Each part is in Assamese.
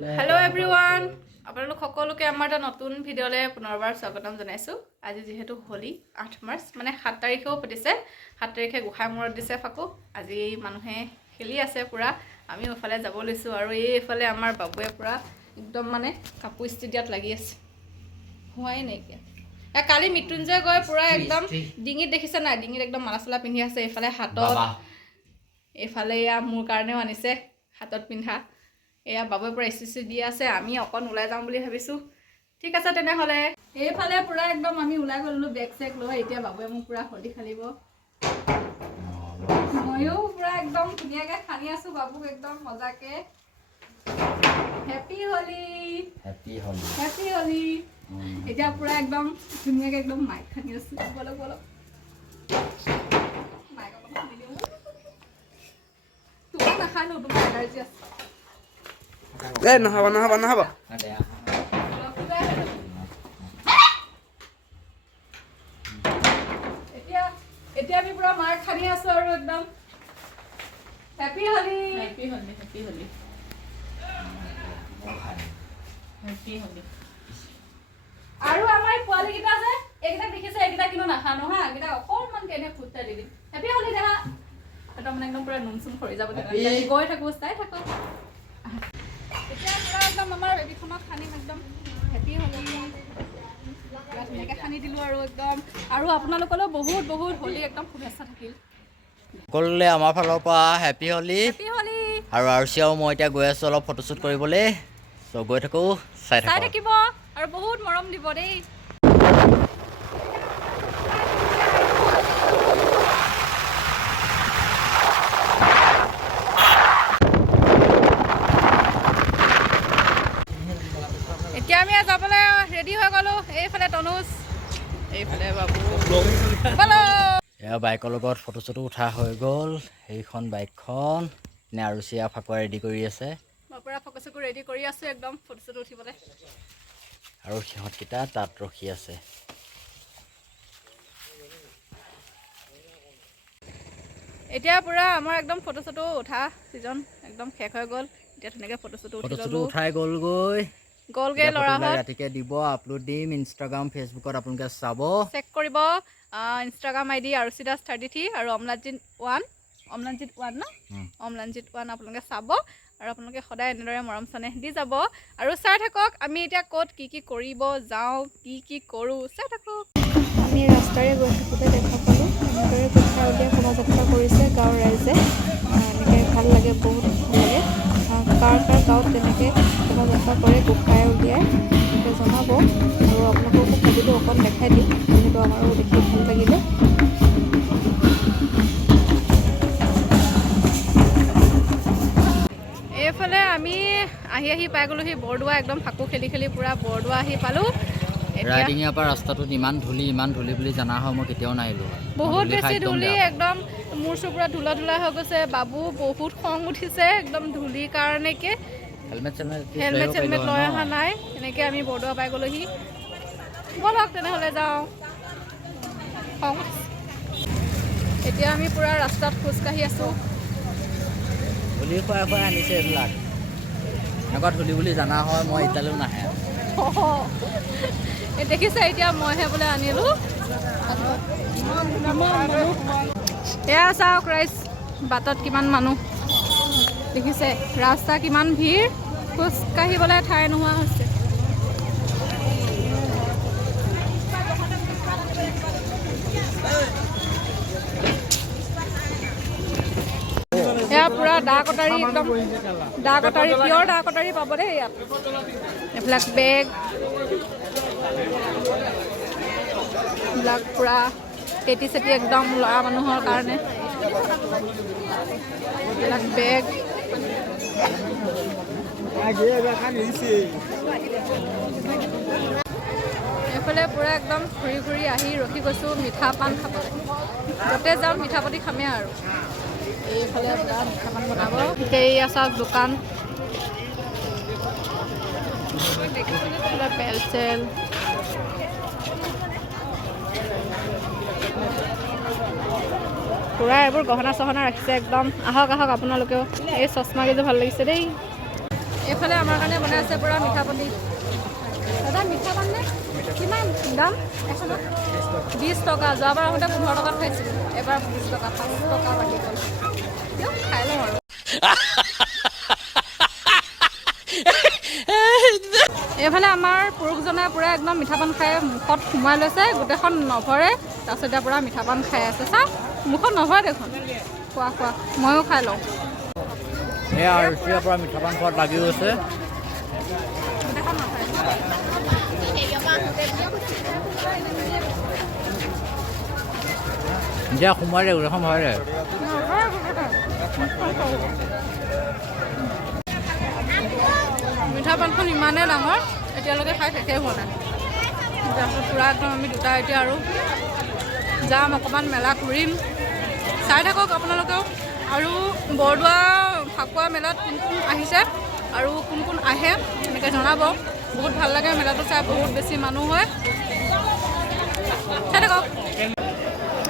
Hello everyone! আপোনালোক সকলোকে আমাৰ এটা নতুন ভিডিঅ'লে পুনৰবাৰ স্বাগতম জনাইছো। আজি যেহেতু হোলি 8 মাৰ্চ মানে 7 তাৰিখেও পতিছে। 7 তাৰিখে গোখাই মূৰত দিছে ফাকু। আজি মানুহে খেলি আছে পুৰা। আমি ওফালে যাব লৈছো আৰু এইফালে আমাৰ বাবুৱে পুৰা একদম মানে কাপু ষ্টেডিয়াত লাগি আছে। হোৱাই নাই কি। কালি মৃত্যুঞ্জয় গৈ পুৰা একদম ডিঙিত দেখিছে না ডিঙিত একদম মালাছলা পিন্ধি আছে এইফালে হাতত এইফালে মোৰ কাৰণেও আনিছে হাতত পিন্ধা এয়া বাবুৱে পুৰা এসিসি দি আছে আমি অকন উলাই যাম বুলি ভাবিছো ঠিক আছে তেনেহলে এইফালে পুৰা একদম আমি উলাই গললো বেক চেক লৈ এতিয়া বাবুৱে মোক পুৰা হলি খালিব ময়ো পুৰা একদম ধুনিয়াকে খানি আছো বাবুক একদম মজাকে হ্যাপি হলি হ্যাপি হলি হ্যাপি হলি এতিয়া পুৰা একদম ধুনিয়াকে একদম মাইক খানি আছো বলো বলো মাইক অকন খানি দিও তুই না খানো তোমাৰ এনাৰ্জি আছে নহব এতিয়া আমি পুৰা মাৰ খানি আছো আৰু একদম হ্যাপি হলি হ্যাপি হলি হ্যাপি হলি হ্যাপি হলি আৰু আমাৰ পোৱালি কিটা আছে এইকেইটা দেখিছে এইকেইটা কিনো নাখানো হা এইকেইটা অকনমান কেনে ফুটটা দি দিম হ্যাপি হলি দেখা এটা মানে একদম পুৰা নুনচুন কৰি যাব গৈ থাকো চাই থাকো এতিয়া পুৰা একদম আমাৰ বেবিখনক খানি একদম হ্যাপি হলি ধুনীয়াকৈ খানি দিলোঁ আৰু একদম আৰু আপোনালোকলৈ বহুত বহুত হলি একদম শুভেচ্ছা থাকিল সকলোলে আমাৰ ফালৰ পৰা হেপী হলি আৰু আৰচিয়াও মই এতিয়া গৈ আছো অলপ ফটোশ্বুট কৰিবলৈ সো গৈ থাকো চাই থাকিব আৰু বহুত মৰম দিব দেই এতিয়া আমি যাবলৈ ৰেডি হৈ গলো এইফালে তনুজ এইফালে বাবু বলো এয়া বাইকৰ লগত ফটোশ্বুট উঠা হৈ গ'ল এইখন বাইকখন নে আৰচিয়া ফাকুৱা ৰেডি কৰি আছে মই পুৰা ফটোশ্বুট ৰেডি কৰি আছো একদম ফটোশ্বুট উঠিবলৈ আৰু সিহঁতকেইটা তাত ৰখি আছে এতিয়া পুৰা আমাৰ একদম ফটোশ্বুট উঠা সিজন একদম শেষ হৈ গ'ল এতিয়া ধুনীয়াকৈ ফটোশ্বুট উঠাই গ'লগৈ গলগে লৰাহত ৰাতিকে দিব আপলোড দিম ইনষ্টাগ্ৰাম ফেচবুকত আপোনালোকে চাব চেক কৰিব ইনষ্টাগ্ৰাম আইডি arsidas33 আৰু অমলানজিত 1 ন অমলানজিত 1 আপোনালোকে চাব আৰু আপোনালোকে সদায় এনেদৰে মৰম স্নেহ দি যাব আৰু চাই থাকক আমি এতিয়া ক'ত কি কৰিব যাওঁ কি কৰোঁ চাই থাকক আমি ৰাস্তাৰে গৈ থাকোঁতে দেখা পালোঁ এনেদৰে গোখাই উলিয়াই শোভাযাত্ৰা কৰিছে গাঁৱৰ ৰাইজে এনেকৈ ভাল লাগে বহুত ভাল লাগে কাৰ গাঁৱত তেনেকৈ শোভাযাত্ৰা কৰে গোখাই উলিয়াই এনেকৈ জনাব আৰু আপোনালোককো ভাবিলোঁ অকণ দেখাই দিম যিহেতু আমাৰো দেখি ভাল লাগিলে এইফালে আমি আহি পাই গ'লোহি বৰদোৱা একদম ফাকু খেলি পুৰা বৰদোৱা আহি পালোঁ ৰাইডিঙৰ পৰা ৰাস্তাটোত ইমান ধূলি বুলি জানা হয় মই কেতিয়াও নাহিলোঁ বহুত বেছি ধূলি একদম মোৰ চুৰ পুৰা ধূলা হৈ গৈছে বাবু বহুত খং উঠিছে একদম ধূলিৰ কাৰণেকে হেলমেট লৈ অহা নাই এনেকৈ আমি বৰদোৱা পাই গ'লোহি ব'লক তেনেহ'লে যাওঁ খং এতিয়া আমি পুৰা ৰাস্তাত খোজকাঢ়ি আছোঁ ধূলি খুৱাই আনিছে এইবিলাক এনেকুৱা ধূলি বুলি জানা হয় মই এতিয়ালৈও নাহে দেখিছে এতিয়া মইহে বোলে আনিলোঁ এয়া চাওক ৰাইজ বাটত কিমান মানুহ দেখিছে ৰাস্তা কিমান ভিৰ খোজকাঢ়িবলৈ ঠাই নোহোৱা হৈছে এয়া পুৰা দা কটাৰী একদম দা কটাৰী পিয়ৰ দা কটাৰী পাব দেই ইয়াত এইবিলাক বেগ এইবিলাক পুৰা পেটি চেটি একদম ল'ৰা মানুহৰ কাৰণে এইবিলাক বেগ এইফালে পুৰা একদম ঘূৰি আহি ৰখি গৈছোঁ মিঠা পান খাবলৈ য'তে যাওঁ মিঠা পাতি খামেই আৰু এইফালে পুৰা মিঠা পান বনাব এতিয়া চাওক দোকান বেল চেল পুৰা এইবোৰ গহনা চহনা ৰাখিছে একদম আহক আপোনালোকেও এই চশমা কেইযোৰ ভাল লাগিছে দেই এইফালে আমাৰ কাৰণে বনাই আছে পূৰা মিঠা পনি। দাদা মিঠা পান নে কিমান দাম এখনত? 20 টকা। যোৱাবাৰ আহোঁতে 15 টকাত খাইছিলোঁ, এবাৰ 20 টকা, 5 টকা বাঢ়ি গ'ল। দিয়ক খাই লওঁ আৰু। এইফালে আমাৰ পুৰুষজনে পূৰা একদম মিঠা পান খাই মুখত সোমাই লৈছে, গোটেইখন নভৰে। তাৰপিছত এতিয়া পূৰা মিঠা পান খাই আছে। চা মুখত নভৰে দেখোন। খোৱা খোৱা, ময়ো খাই লওঁ। এয়া ৰুচিৰ পৰা মিঠা পান খোৱাত লাগি গৈছে। এতিয়া সোমাই দে, গোটেইখন ভৰাই দে। মিঠা পানখন ইমানেই ডাঙৰ, এতিয়ালৈকে খাই শেষেই হোৱা নাই। তাৰপিছত পূৰা একদম আমি দুটা এতিয়া আৰু যাম, অকণমান মেলা ঘূৰিম। চাই থাকক আপোনালোকেও। আৰু বৰদোৱা ফাকুৱা মেলাত কোন কোন আহিছে আৰু কোন কোন আহে এনেকৈ জনাব। বহুত ভাল লাগে মেলাটো চাই, বহুত বেছি মানুহ হয়। চাই থাকক।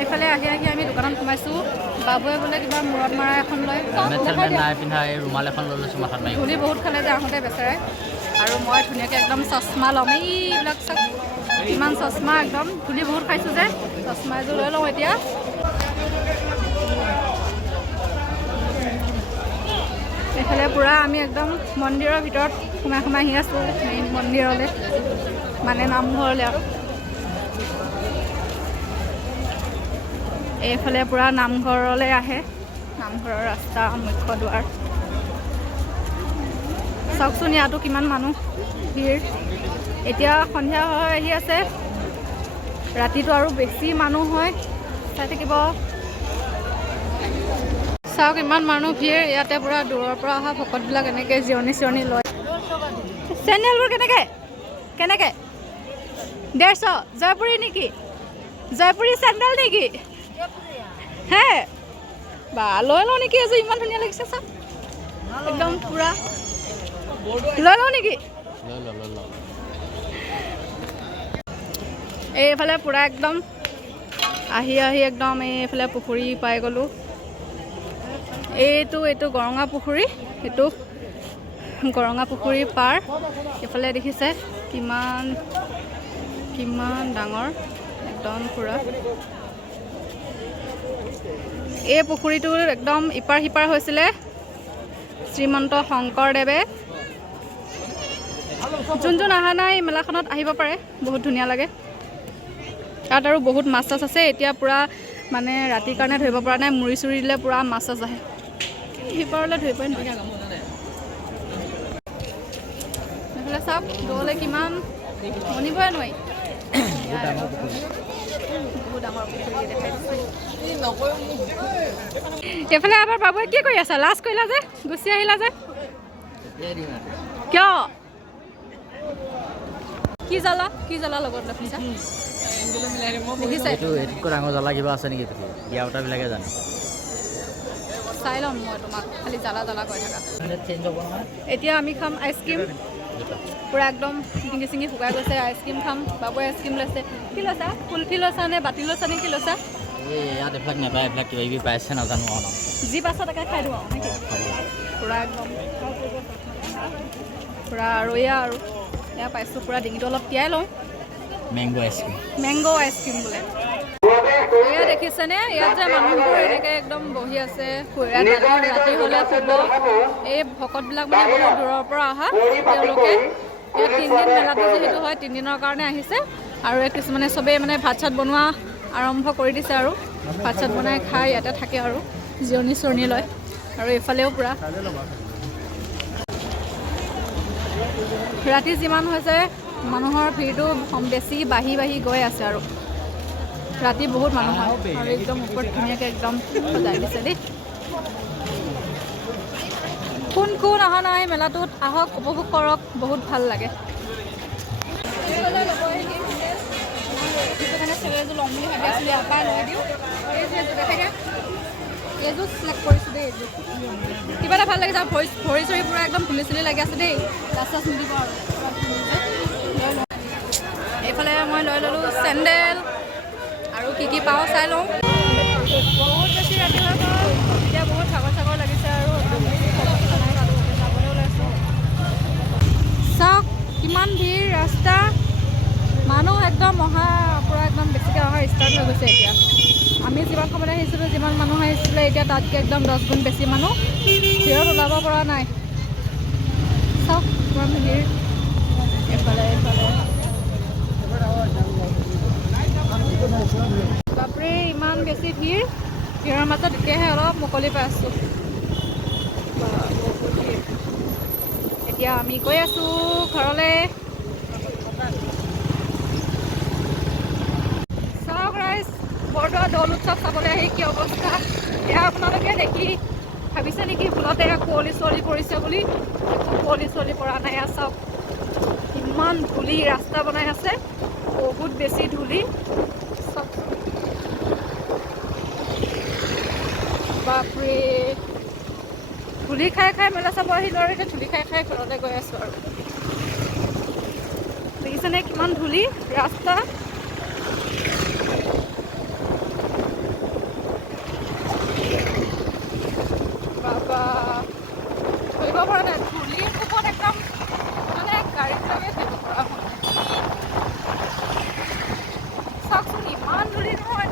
এইফালে আহি আহি আমি দোকানত সোমাইছোঁ। বাবুৱে বোলে কিবা মূৰত মৰা এখন লয়, নাই পিন্ধা এই ৰুমাল এখন লৈ লৈছোঁ মাথাত মাৰি। ধূলি বহুত খালে যে আহোঁতে বেচেৰাই। আৰু মই ধুনীয়াকৈ একদম চশমা ল'ম। এইবিলাক চব ইমান চশমা, একদম ধূলি বহুত খাইছোঁ যে চশমা এযোৰ লৈ লওঁ এতিয়া। এইফালে পূৰা আমি একদম মন্দিৰৰ ভিতৰত সোমাই সোমাই আহি আছোঁ, মেইন মন্দিৰলৈ, মানে নামঘৰলৈ আৰু। এইফালে পূৰা নামঘৰলৈ আহে, নামঘৰৰ ৰাস্তা, মুখ্য দুৱাৰ। চাওকচোন ইয়াতো কিমান মানুহ ভিৰ। এতিয়া সন্ধিয়া হৈ আহি আছে, ৰাতিটো আৰু বেছি মানুহ হয়। চাই থাকিব। চাওক ইমান মানুহ ভিৰ ইয়াতে, পূৰা দূৰৰ পৰা অহা ভকতবিলাক এনেকৈ জিৰণি চিৰণি লয়। চেণ্ডেলবোৰ কেনেকৈ কেনেকৈ? 150 জয়পুৰী নেকি? জয়পুৰী চেণ্ডেল নেকি? হে বা লৈ লওঁ নেকি এযোৰ? ইমান ধুনীয়া লাগিছে চাওক, একদম পূৰা লৈ লওঁ নেকি? এইফালে পূৰা একদম আহি আহি একদম এইফালে পুখুৰী পাই গ'লোঁ। এইটো গৰঙা পুখুৰী, সেইটো গৰঙা পুখুৰী পাৰ। এইফালে দেখিছে কিমান কিমান ডাঙৰ, একদম পূৰা। এই পুখুৰীটোৰ একদম ইপাৰ সিপাৰ হৈছিলে শ্ৰীমন্ত শংকৰদেৱে। যোন যোন অহা নাই মেলাখনত আহিব পাৰে, বহুত ধুনীয়া লাগে। তাত আৰু বহুত মাছ চাছ আছে। এতিয়া পূৰা মানে ৰাতিৰ কাৰণে ধৰিব পৰা নাই, মুৰি চুৰি দিলে পূৰা মাছ চাছ আহে। সিপাৰলৈ ধৰিবই নোৱাৰি। এইফালে চাওক দৌলে কিমান মনিবই নোৱাৰি। বহুত ডাঙৰ পুখুৰী দেখাই দিছে। এইফালে আমাৰ বাবুৱে কি কৰি আছা? লাজ কৰিলা যে, গুচি আহিলা যে কিয়? কি জ্বালা লগত ৰাখিছা? ডাঙৰ জ্বালা কিবা আছে নেকি? বিয়া পতাবিলাকে জানে। চাই ল'ম মই তোমাক, খালি জ্বালা কৈ থাকা। এতিয়া আমি খাম আইচক্ৰীম। পূৰা একদম ডিঙি চিঙি শুকাই গৈছে, আইচক্ৰীম খাম। বাবুৱে আইচক্ৰীম লৈছে। কি লৈছা? কুলফি লৈছা নে বাতি লৈছা নে কি লৈছা? ইয়াত এইবিলাক নাপায়, এইবিলাক কিবা কিবি পাইছে নাজানো আৰু। যি পাছত তাকে খাই দিওঁ আৰু নেকি? পূৰা একদম পূৰা আৰু এয়া পাইছোঁ। পূৰা ডিঙিটো অলপ তিয়াই লওঁ। মেংগ' আইচক্ৰীম বোলে। এয়া দেখিছেনে, ইয়াত যে মানুহবোৰ এনেকৈ একদম বহি আছে, ৰাতি হ'লে শুব। এই ভকতবিলাক মানে বহুত দূৰৰ পৰা অহা, তেওঁলোকে ইয়াত 3 দিন মেলাটো যিহেতু হয়, 3 দিনৰ কাৰণে আহিছে। আৰু কিছুমানে চবেই মানে ভাত চাত বনোৱা আৰম্ভ কৰি দিছে আৰু ভাত চাত বনাই খাই ইয়াতে থাকে আৰু জিৰণি চিৰণি লয়। আৰু এইফালেও পূৰা ৰাতি যিমান হৈছে মানুহৰ ভিৰটো বেছি বাঢ়ি গৈ আছে। আৰু ৰাতি বহুত মানুহ হয়, আৰু একদম ওপৰত ধুনীয়াকৈ একদম সজাই দিছে দেই। কোন অহা নাই মেলাটোত, আহক উপভোগ কৰক, বহুত ভাল লাগে। এযোৰ ল'ম বুলি ভাবি আছিলোঁ, ইয়াৰ পৰা লৈ দিওঁ। এইযোৰ চিলেক্ট কৰিছোঁ দেই। এইযোৰ কিবা এটা ভাল লাগিছে, ভৰি চৰি পূৰা একদম ফুলি চুলি লাগি আছে দেই। লাচ চাচ নিদিব আৰু এইফালে মই লৈ ল'লোঁ চেণ্ডেল, আৰু কি পাওঁ চাই লওঁ। বহুত বেছি ৰাতি হৈ গ'ল, এতিয়া বহুত ভাগৰ লাগিছে আৰু একদম যাবলৈ ওলাইছোঁ। মানুহ একদম অহা পূৰা একদম বেছিকৈ অহা ষ্টাৰ্ট হৈ গৈছে এতিয়া আমি যিমান সময়ত আহিছিলোঁ যিমান মানুহ আহিছিলে এতিয়া তাতকৈ একদম 10 গুণ বেছি মানুহ ভিৰত ওলাব পৰা নাই চাওক কিমান ভিৰ এইফালে বাপৰে ইমান বেছি ভিৰৰ মাজত এতিয়াহে অলপ মুকলি পাই আছোঁ বহুত ভিৰ এতিয়া আমি গৈ আছোঁ ঘৰলৈ চাওক ৰাইজ বৰদোৱা দৌল উৎসৱ চাবলৈ আহি কি অৱস্থা এয়া আপোনালোকে দেখি ভাবিছে নেকি ভুলতে কুঁৱলী চুঁৱলী পৰিছে বুলি একো কুঁৱলী চুঁৱলী পৰা নাই চাওক ইমান ধূলি ৰাস্তা বনাই আছে বহুত বেছি ধূলি বাপৰে ধূলি খাই মেলা চাব আহিলোঁ আৰু এতিয়া ধূলি খাই ঘৰলৈ গৈ আছোঁ আৰু দেখিছেনে কিমান ধূলি ৰাস্তা বাবা ধৰিব পৰা নাই ধূলিৰ কোবত একদম মানে গাড়ীবিলাকে ধৰিব পৰা হোৱা নাই চাওকচোন ইমান ধূলি নহয়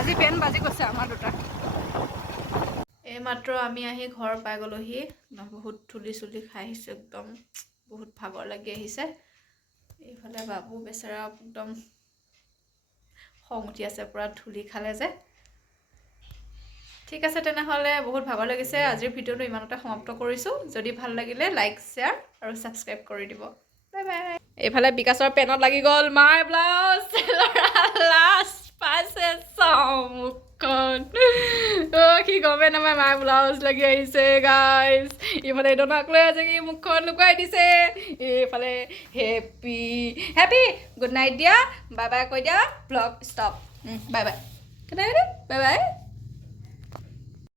আজি বেন বাজি গৈছে আমাৰ দুটা এইমাত্ৰ আমি আহি ঘৰ পাই গ'লোহি বহুত ধূলি চুলি খাই আহিছোঁ একদম বহুত ভাগৰ লাগি আহিছে এইফালে বাবু বেচেৰা একদম খং উঠি আছে পূৰা ধূলি খালে যে ঠিক আছে তেনেহ'লে বহুত ভাগৰ লাগিছে আজিৰ ভিডিঅ'টো ইমানতে সমাপ্ত কৰিছোঁ যদি ভাল লাগিলে লাইক শ্বেয়াৰ আৰু ছাবস্ক্ৰাইব কৰি দিব বাই বাই এইফালে বিকাশৰ পেনত লাগি গ'ল মাৰ ব্লাউজ লাষ্ট পাইছে মুখখন সি গমে নাপায় মাৰ ব্লাউজ লাগি আহিছে গাইজ ইফালে এইদনাক লৈ আছে কি মুখখন লুকুৱাই দিছে এইফালে হেপী গুড নাইট দিয়া বাই বাই কৈ দিয়া blog stop bye bye good night bye bye